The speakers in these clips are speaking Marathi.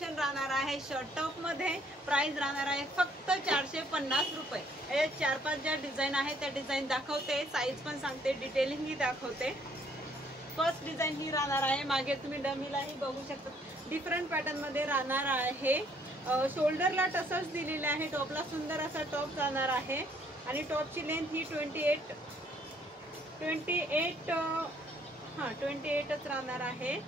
कलेक्शन राहणार आहे शॉर्ट टॉप मध्ये। प्राइस राहणार आहे फक्त 450 रुपये। हे 4-5 ज्या डिझाईन आहे त्या डिझाईन दाखवते, साईज पण सांगते, डिटेलिंग ही दाखवते। फर्स्ट डिझाईन ही राहणार आहे, मागे तुम्ही डमीलाही बघू शकता, डिफरंट पॅटर्न मध्ये राहणार आहे। शोल्डरला टसल्स दिलेले आहे, टॉपला सुंदर असा टॉप जाणार आहे आणि टॉपची लेंथ ही 28च राहणार आहे।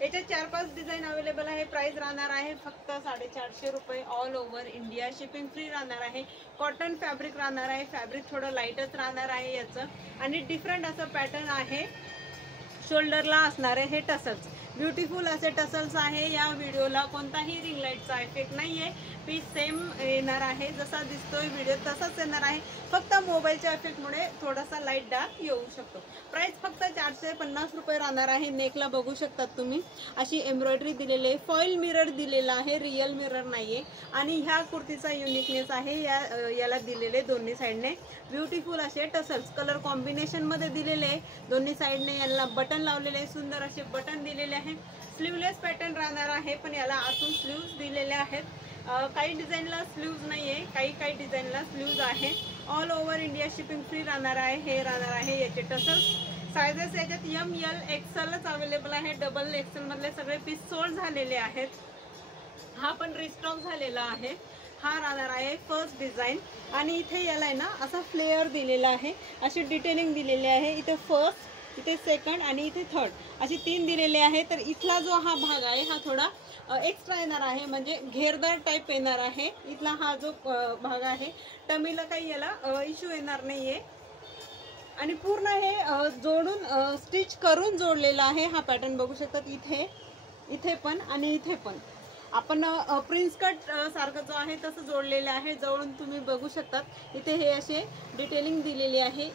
याचे 4-5 डिझाईन अवेलेबल आहे। प्राइस राहणार आहे फक्त 450 रुपये। All over India shipping free राहणार आहे। कॉटन फॅब्रिक राहणार आहे, फॅब्रिक थोडं लाईटच राहणार आहे याचं आणि डिफरंट असं पॅटर्न आहे। शोल्डरला असणारे हे टसल्स, ब्युटिफुल असे टसल्स आहे। या व्हिडिओला कोणताही रिंग लाईटचा इफेक्ट नाहीये, पीस सेम येणार आहे, जसा दिसतोय व्हिडिओ तसाच येणार आहे, फक्त मोबाईलच्या इफेक्टमुळे थोडासा लाईट डार्क येऊ शकतो। प्राइस फक्त 450 रुपये राहणार आहे। नेकला बघू शकतात तुम्ही अशी एम्ब्रॉयडरी दिलेली आहे, फॉइल मिरर दिलेला आहे, रिअल मिरर नाहीये आणि ह्या कुर्तीचा युनिकनेस आहे याला दिलेले दोन्ही साइडने ब्युटिफुल असे टसल्स कलर कॉम्बिनेशन मध्ये दिलेले आहे। दोन्ही साइडने याला बटन लावलेले आहे, सुंदर असे बटन दिलेले आहे। स्लीवलेस पॅटर्न राहणार आहे, पण याला आतून स्लीव्ज दिलेले आहेत। काही डिझाईनला स्लीव्ज नाहीये, काही डिझाईनला स्लीव्ज आहे। All over India shipping free राहणार आहे। हे राहणार आहे याचे टसल्स। साइजेस याच्यात ML XLच अवेलेबल आहे, डबल XL मधले सगळे पीस सोल्ड झालेले आहेत। हा पण रिस्टॉक झालेला आहे। हा राहणार आहे फर्स्ट डिझाईन आणि इथे याला आहे ना असा फ्लेअर दिलेला आहे, अशी डिटेलिंग दिलेली आहे। इथे फर्स्ट, इथे सेकंड आणि इथे थर्ड अशी 3 दिलेले आहे। तर इथला जो हा भाग आहे हा थोडा एक्स्ट्रा येणार आहे, म्हणजे घेरदार टाइप येणार आहे। इथला हा जो भाग आहे टमीला काही याला इश्यू येणार नाहीये आणि पूर्ण हे जोडून स्टिच करून जोडलेला आहे। हा पॅटर्न बघू शकतात, इथे पण आणि इथे पण आपण प्रिन्स कट सारखं जो आहे तसं जोडलेलं आहे। जवळून तुम्ही बघू शकतात इथे हे असे डिटेलिंग दिलेली आहे,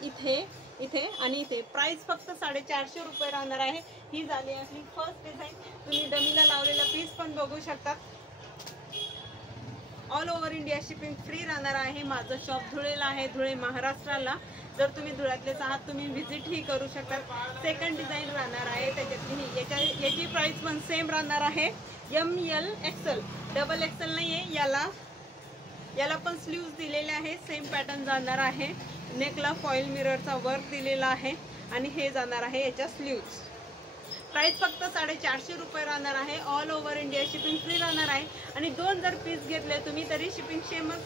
इथे आणि इथे। प्राइस फक्त 450 रुपये राहणार आहे। ही झाली आपली फर्स्ट डिझाईन। तुम्ही डमीला लावलेला पीस पण बघू शकता। All over India shipping free राहणार आहे। माझं शॉप धुळेला आहे, धुळे महाराष्ट्राला। जर तुम्ही धुळ्यातलेच आहात तुम्ही व्हिजिट ही करू शकता। सेकंड डिझाईन राहणार आहे त्याच्यातली याची प्राइस पण सेम राहणार आहे, ML XL, डबल XL नाहीये। याला पण स्लीव्ज दिलेले आहे, सेम पॅटर्न जाणार आहे। नेकला फॉइल मिररचा वर्क दिलेला आहे आणि हे जाणार आहे याच्या स्लीव्ज। प्राइस फक्त 450 रुपये राहणार आहे। All over India shipping free राहणार आहे आणि 2 जर पीस घेतले तुम्ही तरी शिपिंग सेमच,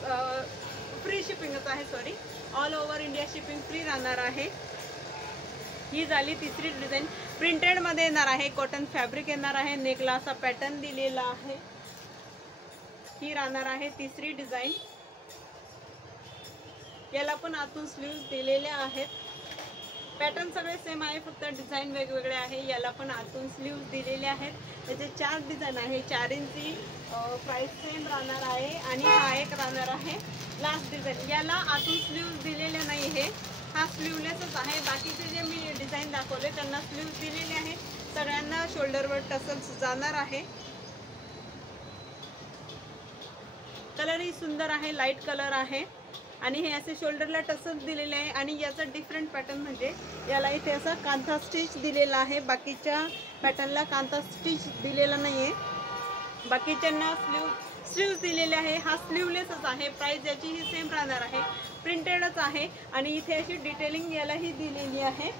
फ्री शिपिंगच आहे, sorry. All over India shipping free राहणार आहे। ही झाली तिसरी डिझाईन, प्रिंटेड मध्ये येणार आहे, कॉटन फॅब्रिक येणार आहे, नेकला असा पॅटर्न दिलेला आहे। ही राहणार आहे तिसरी डिझाईन। याला पण आतून स्लीव्ज दिलेले आहेत। पॅटर्न सगळे सेम आहे, फक्त डिझाईन वेगवेगळे आहे। याला पण आतून स्लीव्ज दिलेले आहेत। त्याचे 4 डिझाईन आहे, 4 इंची। प्राइस सेम राहणार आहे आणि हा एक राहणार आहे लास्ट डिझाईन। याला आतून स्लीव्ज दिलेले नाही, हा स्लीवलेसच आहे। बाकीचे जे मी डिझाईन दाखवले त्यांना स्लीव्ज दिलेले आहे। सगळ्यांना शोल्डरवर टसल्स जाणार आहे। कलर ही सुंदर आहे, लाईट कलर आहे आणि हे असे शोल्डरला टसल्स दिलेले आहे आणि याचा डिफरंट पॅटर्न म्हणजे याला इथे असा कांथा स्टिच दिलेला आहे, बाकीच्या पॅटर्नला कांथा स्टिच दिलेला नाहीये। बाकीच्यांना स्लीव्ज दिलेले आहे। हा स्लीवलेसच आहे। प्राइस याची ही सेम राहणार आहे, प्रिंटेडच आहे आणि इथे अशी डिटेलिंग यालाही दिलेली आहे।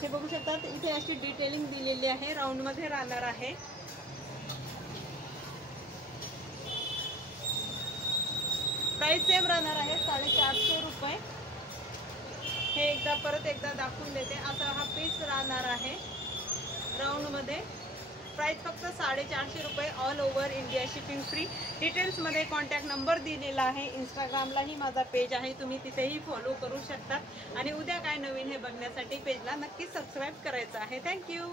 हे बघू शकतात, इथे अशी डिटेलिंग दिलेली आहे, राऊंड मध्ये राहणार आहे। प्राइस सेम राहणार आहे 450 रुपये। हे परत एकदा दाखवून देते, असा हा पीस राहणार आहे राऊंड मध्ये। प्राइस फक्त 450 रुपये। All over India shipping free. Details मध्ये कॉन्टॅक्ट नंबर दिलेला आहे। इंस्टाग्रामलाही माझा पेज आहे, तुम्ही तिथेही फॉलो करू शकता आणि उद्या काय नवीन हे बघण्यासाठी पेजला नक्की सबस्क्राईब करायचं आहे। थँक्यू।